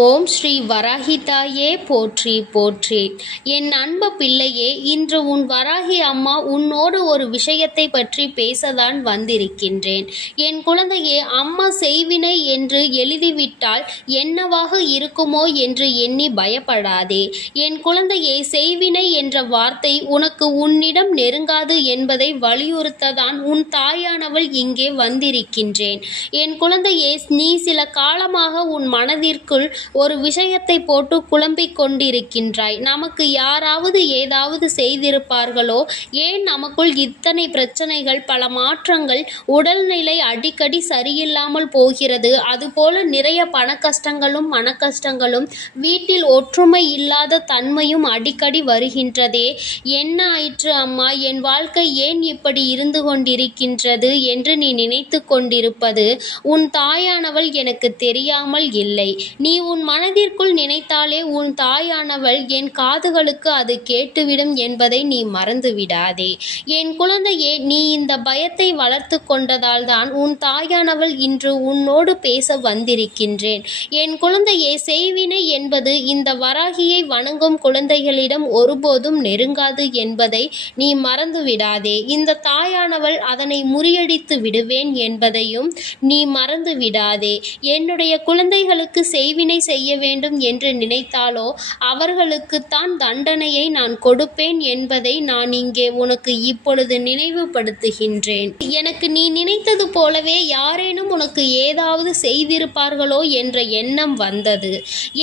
ஓம் ஸ்ரீ வராகி தாயே போற்றி போற்றி. என் அன்பு பிள்ளையே, இன்று உன் வராகி அம்மா உன்னோடு ஒரு விஷயத்தை பற்றி பேசத்தான் வந்திருக்கின்றேன். என் குழந்தையே, அம்மா செய்வினை என்று எழுதிவிட்டால் என்னவாக இருக்குமோ என்று எண்ணி பயப்படாதே. என் குழந்தையே, செய்வினை என்ற வார்த்தை உனக்கு உன்னிடம் நெருங்காது என்பதை வலியுறுத்ததான் உன் தாயானவள் இங்கே வந்திருக்கின்றேன். என் குழந்தையே, நீ சில காலமாக உன் மனதிற்குள் ஒரு விஷயத்தை போட்டு குழம்பிக் கொண்டிருக்கின்றாய். நமக்கு யாராவது ஏதாவது செய்திருப்பார்களோ, ஏன் நமக்குள் இத்தனை பிரச்சனைகள், பல மாற்றங்கள், உடல்நிலை அடிக்கடி சரியில்லாமல் போகிறது, அதுபோல நிறைய பண கஷ்டங்களும் மன கஷ்டங்களும், வீட்டில் ஒற்றுமை இல்லாத தன்மையும் அடிக்கடி வருகின்றதே, என்ன ஆயிற்று அம்மா, என் வாழ்க்கை ஏன் இப்படி இருந்து கொண்டிருக்கின்றது என்று நீ நினைத்து கொண்டிருப்பது உன் தாயானவள் எனக்கு தெரியாமல் இல்லை. நீ உன் மனதிற்குள் நினைத்தாலே உன் தாயானவள் என் காதுகளுக்கு அது கேட்டுவிடும் என்பதை நீ மறந்துவிடாதே. என் குழந்தையே, நீ இந்த பயத்தை வளர்த்து கொண்டதால் தான் உன் தாயானவள் இன்று உன்னோடு பேச வந்திருக்கின்றேன். என் குழந்தையே, செய்வினை என்பது இந்த வராகியை வணங்கும் குழந்தைகளிடம் ஒருபோதும் நெருங்காது என்பதை நீ மறந்துவிடாதே. இந்த தாயானவள் அதனை முறியடித்து விடுவேன் என்பதையும் நீ மறந்து விடாதே. என்னுடைய குழந்தைகளுக்கு செய்வினை செய்ய வேண்டும் என்று நினைத்தாலோ அவர்களுக்குத்தான் தண்டனையை நான் கொடுப்பேன் என்பதை நான் இங்கே உனக்கு இப்பொழுது நினைவுபடுத்துகின்றேன். எனக்கு நீ நினைத்தது போலவே யாரேனும் உனக்கு ஏதாவது செய்திருப்பார்களோ என்ற எண்ணம் வந்தது.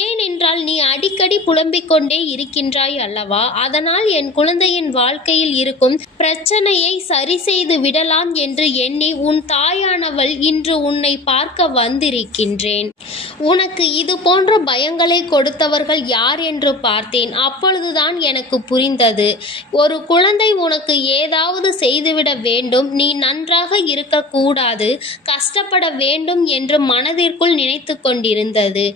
ஏனென்றால் நீ அடிக்கடி புலம்பிக் கொண்டே இருக்கின்றாய் அல்லவா? அதனால் என் குழந்தையின் வாழ்க்கையில் இருக்கும் பிரச்சனையை சரி செய்து விடலாம் என்று எண்ணி உன் தாயானவள் இன்று உன்னை பார்க்க வந்திருக்கின்றேன். உனக்கு இது போன்ற பயங்களை கொடுத்தவர்கள் யார் என்று பார்த்தேன். அப்பொழுதுதான் எனக்கு புரிந்தது, ஒரு குழந்தை உனக்கு ஏதாவது செய்துவிட வேண்டும், நீ நன்றாக இருக்கக்கூடாது, கஷ்டப்பட வேண்டும் என்று மனதிற்குள் நினைத்து கொண்டிருந்தது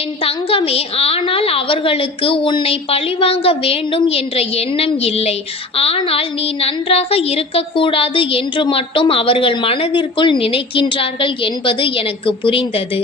என் தங்கமே. ஆனால் அவர்களுக்கு உன்னை பழிவாங்க வேண்டும் என்ற எண்ணம் இல்லை. ஆனால் நீ நன்றாக இருக்கக்கூடாது என்று மட்டும் அவர்கள் மனதிற்குள் நினைக்கின்றார்கள் என்பது எனக்கு புரிந்தது.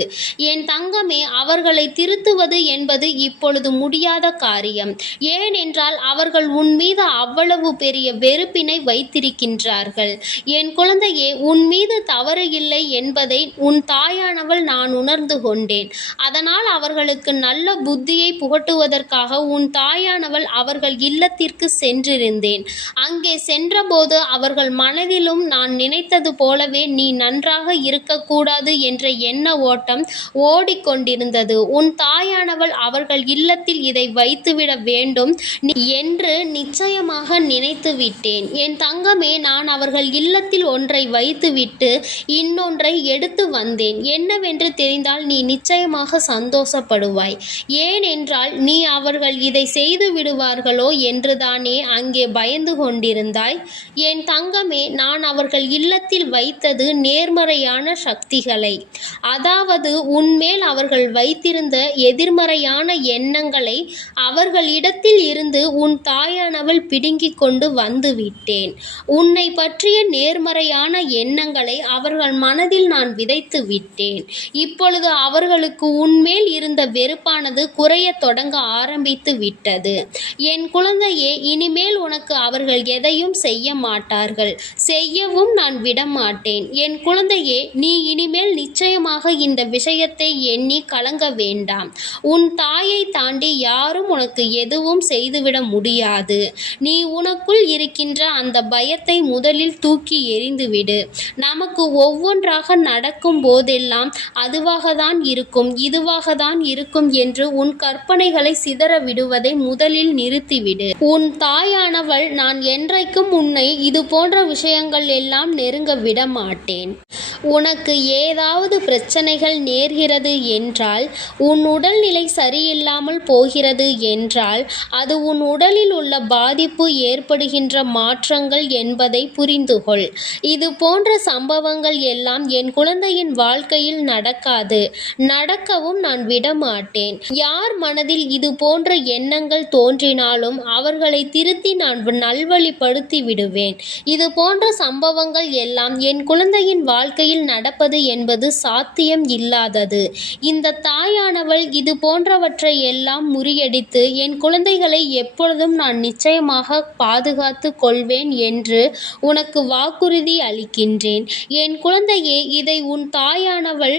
என் தங்கமே, அவர்களை திருத்துவது என்பது இப்பொழுது முடியாத காரியம். ஏனென்றால் அவர்கள் உன் மீது அவ்வளவு பெரிய வெறுப்பினை வைத்திருக்கின்றார்கள். என் குழந்தையே, உன் மீது தவறு இல்லை என்பதை உன் தாயானவள் நான் உணர்ந்து கொண்டேன். அதனால் அவர்களுக்கு நல்ல புத்தியை புகட்டுவதற்காக உன் தாயானவள் அவர்கள் இல்லத்திற்கு சென்றிருந்தேன். அங்கே சென்றபோது அவர்கள் மனதிலும் நான் நினைத்தது போலவே நீ நன்றாக இருக்கக்கூடாது என்ற எண்ண ஓட்டம் ஓடிக்கொண்டிருந்தது. உன் தாயானவள் அவர்கள் இல்லத்தில் இதை வைத்துவிட வேண்டும் என்று நிச்சயமாக நினைத்து விட்டேன். என் தங்கமே, நான் அவர்கள் இல்லத்தில் ஒன்றை வைத்துவிட்டு இன்னொன்றை எடுத்து வந்தேன். என்னவென்று தெரிந்தால் நீ நிச்சயமாக சந்தோஷப்படுவாய். ஏனென்றால் நீ அவர்கள் இதை செய்து விடுவார்களோ என்றுதானே அங்கே பயந்து கொண்டிருந்தாய். என் தங்கமே, நான் அவர்கள் இல்லத்தில் வைத்தது நேர்மறையான சக்திகளை, அதாவது உன்மேல் அவர்கள் வைத்திருந்த எதிர்மறையான எண்ணங்களை அவர்களிடத்தில் இருந்து உன் தாயானவள் பிடுங்கிக் கொண்டு வந்து விட்டேன். உன்னை பற்றிய நேர்மறையான எண்ணங்களை அவர்கள் மனதில் நான் விதைத்து விட்டேன். இப்பொழுது அவர்களுக்கு உன்மேல் இருந்த வெறுப்பானது குறைய தொடங்க ஆரம்பித்து விட்டது. என் குழந்தையே, இனிமேல் உனக்கு அவர்கள் எதையும் செய்ய மாட்டார்கள், செய்யவும் நான் விடமாட்டேன். என் குழந்தையே, நீ இனிமேல் நிச்சயமாக இந்த விஷயத்தை எண்ணி கலங்க வேண்டாம். உன் தாயை தாண்டி யாரும் உனக்கு எதுவும் செய்துவிட முடியாது. நீ உனக்குள் இருக்கின்ற அந்த பயத்தை முதலில் தூக்கி எறிந்துவிடு. நமக்கு ஒவ்வொன்றாக நடக்கும் போதெல்லாம் அதுவாகத்தான் இருக்கும், இதுவாகத்தான் இருக்கும் என்று உன் கற்பனைகளை சிதற விடுவதை முதலில் நிறுத்திவிடு. உன் தாயானவள் நான் என்றைக்கும் உன்னை இது போன்ற விஷயங்கள் எல்லாம் நெருங்க விட மாட்டேன். உனக்கு ஏதாவது பிரச்சனைகள் நேர்கிறது என்றால், உன் உடல்நிலை சரியில்லாமல் போகிறது என்றால், அது உன் உடலில் உள்ள பாதிப்பு ஏற்படுகின்ற மாற்றங்கள் என்பதை புரிந்துகொள். இது போன்ற சம்பவங்கள் எல்லாம் என் குழந்தையின் வாழ்க்கையில் நடக்காது, நடக்கவும் நான் விடமாட்டேன். யார் மனதில் இது போன்ற எண்ணங்கள் தோன்றினாலும் அவர்களை திருத்தி நான் நல்வழிப்படுத்தி விடுவேன். இது போன்ற சம்பவங்கள் எல்லாம் என் குழந்தையின் வாழ்க்கையில் நடப்பது என்பது சாத்தியம் இல்லாதது. இந்த தாயானவள் இது போன்றவற்றை எல்லாம் முறியடித்து என் குழந்தைகளை எப்பொழுதும் நான் நிச்சயமாக பாதுகாத்து கொள்வேன் என்று உனக்கு வாக்குறுதி அளிக்கின்றேன். என் குழந்தையே, இதை உன் தாயானவள்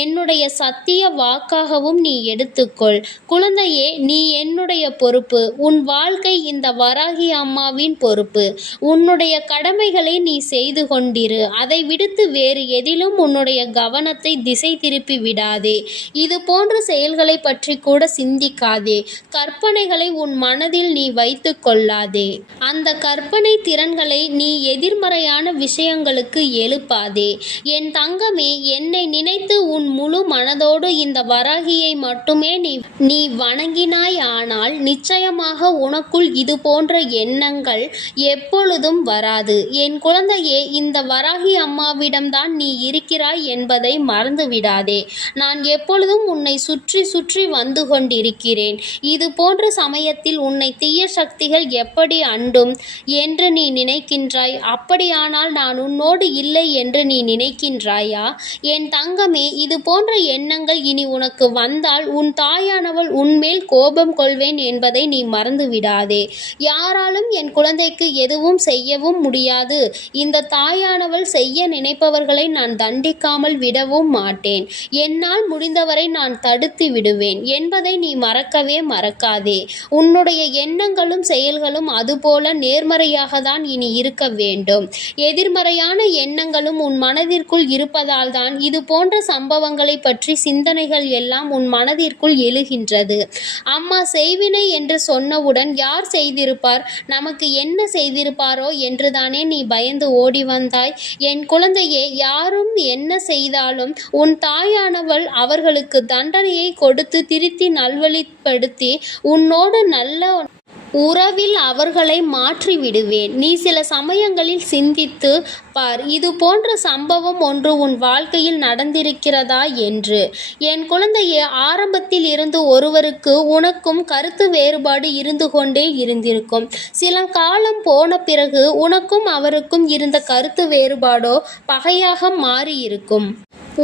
என்னுடைய சத்திய வாக்காகவும் நீ எடுத்துக்கொள். குழந்தையே, நீ என்னுடைய பொறுப்பு. உன் வாழ்க்கை இந்த வராகி அம்மாவின் பொறுப்பு. உன்னுடைய கடமைகளை நீ செய்து கொண்டிரு. அதை விடுத்து வேறு எதிலும் உன்னுடைய கவனத்தை திசை திருப்பி விடாதே. இது போன்ற செயல்களை பற்றி கூட சிந்திக்காதே. கற்பனைகளை உன் மனதில் நீ வைத்து கொள்ளாதே. அந்த கற்பனை திறன்களை நீ எதிர்மறையான விஷயங்களுக்கு எழுப்பாதே. என் தங்கமே, என்னை நினைத்து உன் முழு மனதோடு இந்த வராகியை மட்டுமே நீ வணங்கினாய். ஆனால் நிச்சயமாக உனக்குள் இது போன்ற எண்ணங்கள் எப்பொழுதும் வராது. என் குழந்தையே, இந்த வராகி அம்மாவிடம்தான் நீ இருக்கிறாய் என்பதை மறந்துவிடாதே. நான் எப்பொழுதும் உன்னை சுற்றி சுற்றி வந்து கொண்டிருக்கிறேன். இது போன்ற சமயத்தில் உன்னை தீய சக்திகள் எப்படி அண்டும் என்று நீ நினைக்கின்றாய். அப்படியானால் நான் உன்னோடு இல்லை என்று நீ நினைக்கின்றாயா? என் தங்கமே, இது போன்ற எண்ணங்கள் இனி உனக்கு வந்தால் உன் தாயானவள் உன்மேல் கோபம் கொள்வேன் என்பதை நீ மறந்து விடாதே. யாராலும் என் குழந்தைக்கு எதுவும் செய்யவும் முடியாது. இந்த தாயானவள் செய்ய நினைப்பவர்களை நான் தண்டிக்காமல் விடவும் மாட்டேன். என்னால் முடிந்தவரை நான் தடுத்து விடுவேன் என்பதை நீ மறக்கவே மறக்காதே. உன்னுடைய எண்ணங்களும் செயல்களும் அதுபோல நேர்மறையாக தான் இனி இருக்க வேண்டும். எதிர்மறையான எண்ணங்களும் உன் மனதிற்குள் இருப்பதால் தான் இது போன்ற சம்பவங்களை பற்றி சிந்தனைகள் எல்லாம் உன் மனதிற்குள் எழுகின்றது. அம்மா செய்வினை என்று சொன்னவுடன் யார் செய்திருப்பார், நமக்கு என்ன செய்திருப்பாரோ என்றுதானே நீ பயந்து ஓடி வந்தாய். என் குழந்தையே, யாரும் என்ன செய்தாலும் உன் தாயானவள் அவர்களுக்கு தண்டனையை கொடுத்து திருத்தி நல்வழிப்படுத்தி உன்னோடு நல்ல உறவில் அவர்களை மாற்றி விடுவேன். நீ சில சமயங்களில் சிந்தித்து பார், இது போன்ற சம்பவம் ஒன்று உன் வாழ்க்கையில் நடந்திருக்கிறதா என்று. என் குழந்தையே, ஆரம்பத்தில் இருந்து ஒருவருக்கு உனக்கும் கருத்து வேறுபாடு இருந்து கொண்டே இருந்திருக்கும். சில காலம் போன பிறகு உனக்கும் அவருக்கும் இருந்த கருத்து வேறுபாடோ பகையாக மாறியிருக்கும்.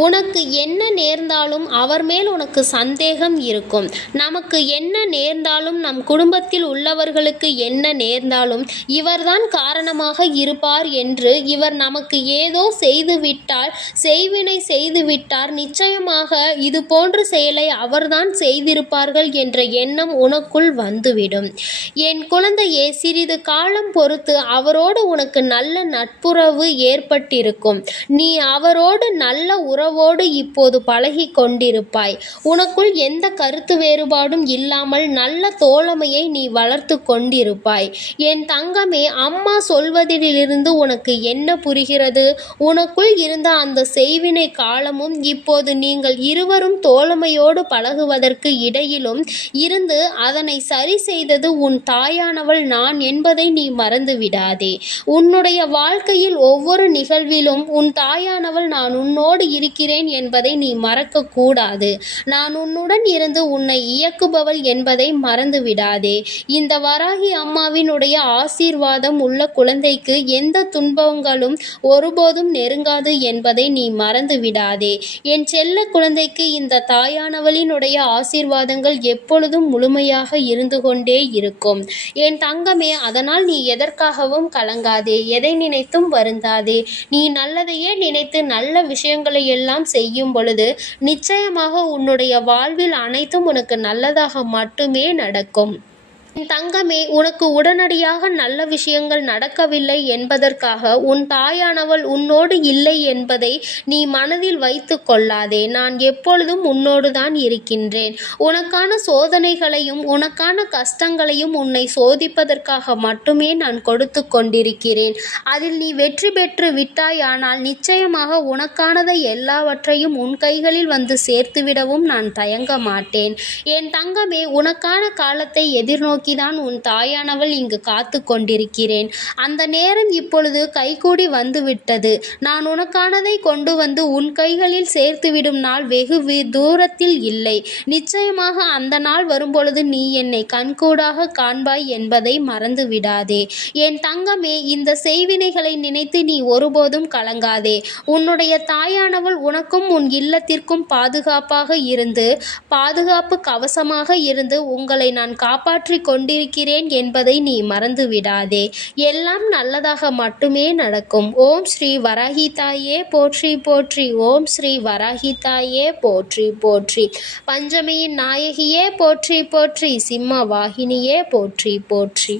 உனக்கு என்ன நேர்ந்தாலும் அவர் மேல் உனக்கு சந்தேகம் இருக்கும். நமக்கு என்ன நேர்ந்தாலும், நம் குடும்பத்தில் உள்ளவர்களுக்கு என்ன நேர்ந்தாலும் இவர்தான் காரணமாக இருப்பார் என்று, இவர் நமக்கு ஏதோ செய்துவிட்டால், செய்வினை செய்துவிட்டார், நிச்சயமாக இது போன்ற செயலை அவர்தான் செய்திருப்பார்கள் என்ற எண்ணம் உனக்குள் வந்துவிடும். என் குழந்தையே, சிறிது காலம் பொறுத்து அவரோடு உனக்கு நல்ல நட்புறவு ஏற்பட்டிருக்கும். நீ அவரோடு நல்ல உறவோடு இப்போது பழகி கொண்டிருப்பாய். உனக்குள் எந்த கருத்து வேறுபாடும் இல்லாமல் நல்ல தோழமையை நீ வளர்த்து கொண்டிருப்பாய். என் தங்கமே, அம்மா சொல்வதிலிருந்து உனக்கு என்ன புரிகிறது? உனக்குள் இருந்த அந்த செய்வினை காலமும் இப்போது நீங்கள் இருவரும் தோழமையோடு பழகுவதற்கு இடையிலும் இருந்து அதனை சரி செய்தது உன் தாயானவள் நான் என்பதை நீ மறந்து விடாதே. உன்னுடைய வாழ்க்கையில் ஒவ்வொரு நிகழ்விலும் உன் தாயானவள் நான் உன்னோடு இருக்கிறேன் என்பதை நீ மறக்க கூடாது. நான் உன்னுடன் இருந்து உன்னை இயக்குபவள் என்பதை மறந்து விடாதே. இந்த வராகி அம்மாவினுடைய ஆசீர்வாதம் உள்ள குழந்தைக்கு எந்த துன்பங்களும் ஒருபோதும் நெருங்காது என்பதை நீ மறந்து விடாதே. என் செல்ல குழந்தைக்கு இந்த தாயானவளினுடைய ஆசீர்வாதங்கள் எப்பொழுதும் முழுமையாக இருந்து கொண்டே இருக்கும். என் தங்கமே, அதனால் நீ எதற்காகவும் கலங்காதே, எதை நினைத்தும் வருந்தாதே. நீ நல்லதையே நினைத்து நல்ல விஷயங்களை எல்லாம் செய்யும் பொழுது நிச்சயமாக உன்னுடைய வாழ்வில் அனைத்தும் உனக்கு நல்லதாக மட்டுமே நடக்கும். என் தங்கமே, உனக்கு உடனடியாக நல்ல விஷயங்கள் நடக்கவில்லை என்பதற்காக உன் தாயானவள் உன்னோடு இல்லை என்பதை நீ மனதில் வைத்து கொள்ளாதே. நான் எப்பொழுதும் உன்னோடு தான் இருக்கின்றேன். உனக்கான சோதனைகளையும் உனக்கான கஷ்டங்களையும் உன்னை சோதிப்பதற்காக மட்டுமே நான் கொடுத்து கொண்டிருக்கிறேன். அதில் நீ வெற்றி பெற்று விட்டாயானால் நிச்சயமாக உனக்கானதை எல்லாவற்றையும் உன் கைகளில் வந்து சேர்த்துவிடவும் நான் தயங்க மாட்டேன். என் தங்கமே, உனக்கான காலத்தை எதிர்நோக்கி நோக்கிதான் உன் தாயானவள் இங்கு காத்து கொண்டிருக்கிறேன். அந்த நேரம் இப்பொழுது கைகூடி வந்துவிட்டது. நான் உனக்கானதை கொண்டு வந்து உன் கைகளில் சேர்த்துவிடும் நாள் வெகு தூரத்தில் இல்லை. நிச்சயமாக அந்த நாள் வரும்பொழுது நீ என்னை கண்கூடாக காண்பாய் என்பதை மறந்து விடாதே. என் தங்கமே, இந்த செய்வினைகளை நினைத்து நீ ஒருபோதும் கலங்காதே. உன்னுடைய தாயானவள் உனக்கும் உன் இல்லத்திற்கும் பாதுகாப்பாக இருந்து, பாதுகாப்பு கவசமாக இருந்து உங்களை நான் காப்பாற்றிக் கொண்டிருக்கிறேன் என்பதை நீ மறந்து விடாதே. எல்லாம் நல்லதாக மட்டுமே நடக்கும். ஓம் ஸ்ரீ வராகி தாயே போற்றி போற்றி. ஓம் ஸ்ரீ வராகி தாயே போற்றி போற்றி. பஞ்சமியின் நாயகியே போற்றி போற்றி. சிம்ம வாகினியே போற்றி போற்றி.